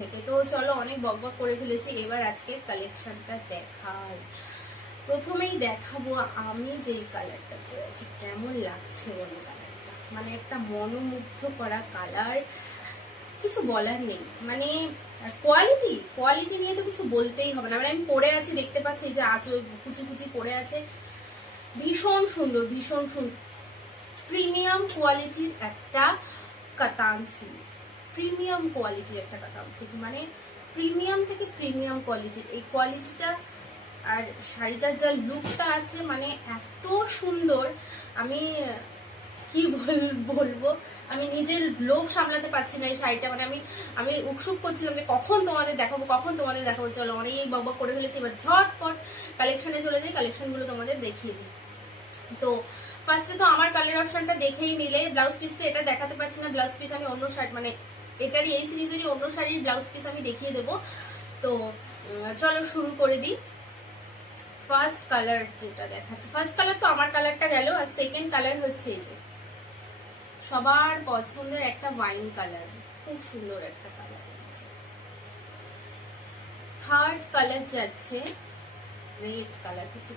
থেকে। তো চলো অনেক বকবক করে ফেলেছি, এবার আজকের কালেকশনটা দেখাই। প্রথমেই দেখাবো আমি যেই কালারটা পরেছি কেমন লাগছে বলে। কালারটা মানে একটা মনোমুগ্ধ করা কালার, কিছু বলার নেই। মানে কোয়ালিটি নিয়ে তো কিছু বলতেই হবে না। মানে আমি পরে আছি, দেখতে পাচ্ছি যে আঁচল কুচি কুচি পরে আছে, ভীষণ সুন্দর ভীষণ সুন্দর। প্রিমিয়াম কোয়ালিটির একটা কাতান সিল্ক, প্রিমিয়াম কোয়ালিটির একটা কাতান সিল্ক, মানে প্রিমিয়াম থেকে প্রিমিয়াম কোয়ালিটির এই কোয়ালিটিটা। আর শাড়িটার যা লুকটা আছে মানে এত সুন্দর, আমি কি বলবো, আমি নিজের লোভ সামলাতে পারছি না এই শাড়িটা। মানে আমি উৎসুক করছিলাম যে কখন তোমাদের দেখাবো। চলো অনেক বকবক করে ফেলেছি, এবার ঝটপট কালেকশনে চলে যাই, কালেকশনগুলো তোমাদের দেখিয়ে দিই। তো ফার্স্টে তো আমার কালার অপশনটা দেখেই নিলে। ব্লাউজ পিসটা এটা দেখাতে পারছি না, ব্লাউজ পিস আমি অন্য শাড়ি মানে এটারই এই সিরিজেরই অন্য শাড়ির ব্লাউজ পিস আমি দেখিয়ে দেবো। তো চলো শুরু করে দিই। ফার্স্ট কালার যেটা দেখাচ্ছি, ফার্স্ট কালার তো আমার কালারটা গেল, আর সেকেন্ড কালার হচ্ছে এই যে সবার পছন্দের একটা ওয়াইন কালার, খুব সুন্দর একটা কালার। থার্ড কালার যাচ্ছে রেড কালার, একটু